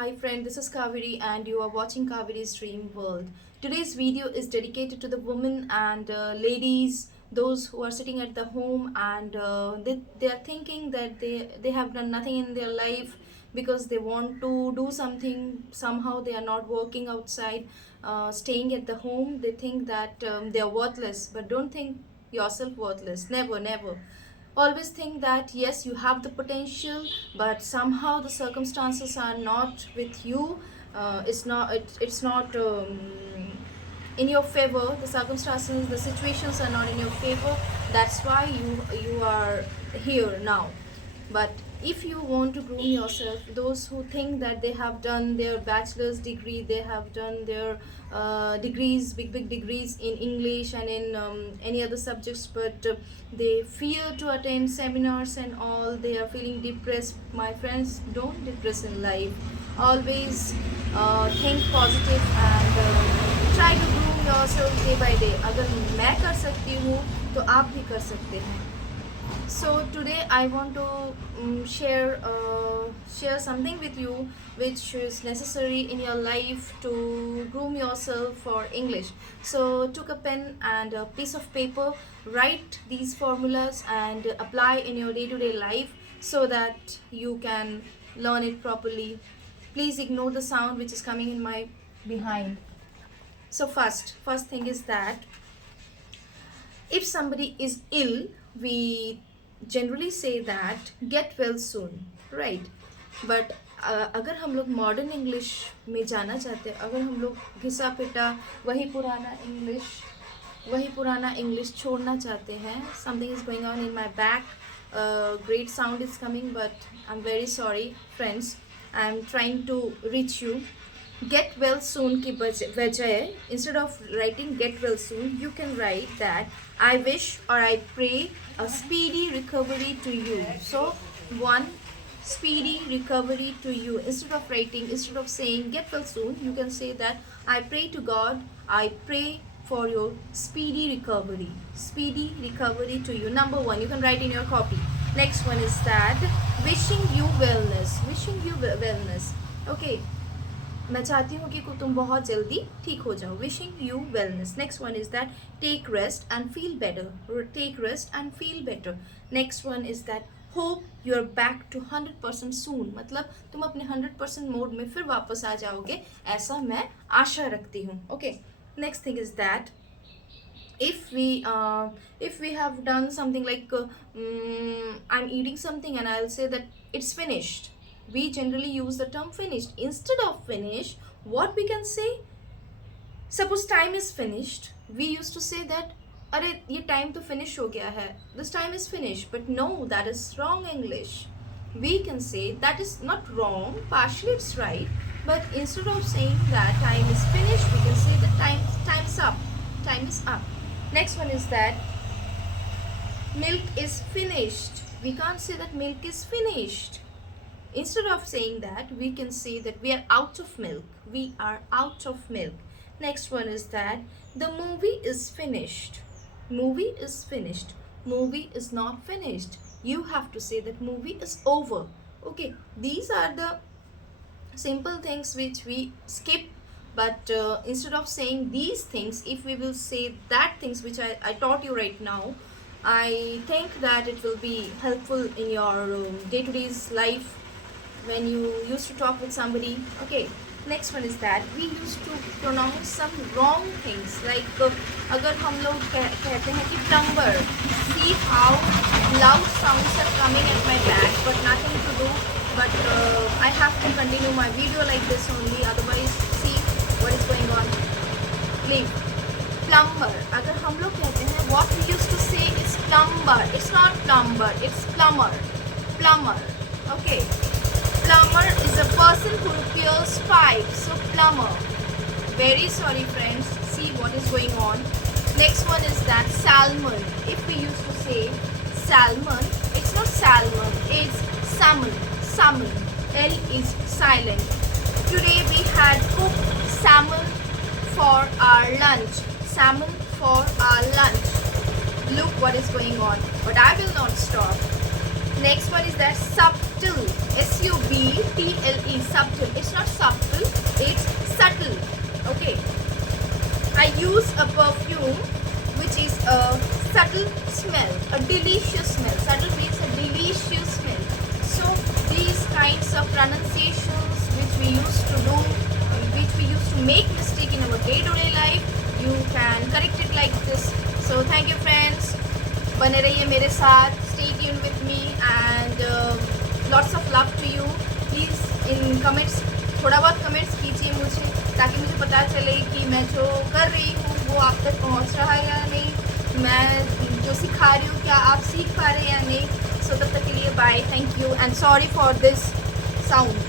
Hi friend, this is Kaveri and you are watching Kaveri's Dream World. Today's video is dedicated to the women and ladies, those who are sitting at the home and they are thinking that they have done nothing in their life because they want to do something. Somehow they are not working outside, staying at the home. They think that they are worthless, but don't think yourself worthless. Never, never. Always think that yes, you have the potential, but somehow the circumstances are not with you. It's not in your favor. The circumstances, the situations are not in your favor. That's why you are here now. But if you want to groom yourself, those who think that they have done their bachelor's degree, they have done their degrees, big degrees in English and in any other subjects, but they fear to attend seminars and all, they are feeling depressed. My friends, don't depress in life. Always think positive and try to groom yourself day by day. अगर मैं कर सकती हूँ तो आप भी कर सकते हैं. So today I want to share something with you which is necessary in your life to groom yourself for English. So took a pen and a piece of paper, write these formulas and apply in your day-to-day life so that you can learn it properly. Please ignore the sound which is coming in my behind. So first thing is that if somebody is ill, we generally say that get well soon, right? But अगर हम लोग modern English में जाना चाहते हैं, अगर हम लोग घिसा पिटा वही पुराना इंग्लिश छोड़ना चाहते हैं, something is going on in my back, great sound is coming, but I am very sorry friends, I am trying to reach you. Get well soon की बजाय, instead of writing get well soon, you can write that I wish or I pray a speedy recovery to you. So one, speedy recovery to you. Instead of saying get well soon, you can say that I pray to God, I pray for your speedy recovery to you. Number one, you can write in your copy. Next one is that wishing you wellness. Okay, मैं चाहती हूँ कि तुम बहुत जल्दी ठीक हो जाओ. Wishing you wellness. Next one is that take rest and feel better. Next one is that hope you are back to 100% soon. मतलब तुम अपने 100% मोड में फिर वापस आ जाओगे, ऐसा मैं आशा रखती हूँ. Okay, next thing is that if we have done something like I'm eating something and I'll say that it's finished, we generally use the term finished. Instead of finish, what we can say, suppose time is finished, we used to say that अरे ये time तो finish हो गया है, this time is finished. But no, that is wrong English. We can say that is not wrong, partially it's right, but instead of saying that time is finished, we can say that time is up. Next one is that milk is finished. We can't say that milk is finished. Instead of saying that, we can say that we are out of milk. Next one is that the movie is finished. Movie is not finished. You have to say that movie is over. Okay, these are the simple things which we skip. But instead of saying these things, if we will say that things which I taught you right now, I think that it will be helpful in your day-to-day's life when you used to talk with somebody. Okay, next one is that we used to pronounce some wrong things, like अगर हम लोग कहते हैं कि plumber, see how loud sounds are coming at my back, but nothing to do, but I have to continue my video like this only, otherwise see what is going on. Leave. Plumber, अगर हम लोग कहते हैं, what we used to say is plumber. It's not plumber, it's plumber. Okay, plumber is a person who repairs pipes. So plumber. Very sorry friends, see what is going on. Next one is that salmon. If we used to say salmon, it's not salmon, it's salmon. L is silent. Today we had cooked salmon for our lunch. Look what is going on, but I will not stop. Next one is that subtle. SUBTLE, subtle. It's not subtle, it's subtle. Okay. I use a perfume which is a subtle smell, a delicious smell. Subtle means a delicious smell. So these kinds of pronunciations which we used to do, which we used to make mistake in our day-to-day life, you can correct it like this. So thank you friends. बने रहिए मेरे साथ. Stay tuned with me and lots of love to you. Please in comments थोड़ा बहुत comments कीजिए मुझे, ताकि मुझे पता चले कि मैं जो कर रही हूँ वो आप तक पहुँच रहा है या नहीं, मैं जो सिखा रही हूँ क्या आप सीख पा रहे हैं या नहीं. सो तब तक के लिए bye, thank you and sorry for this sound.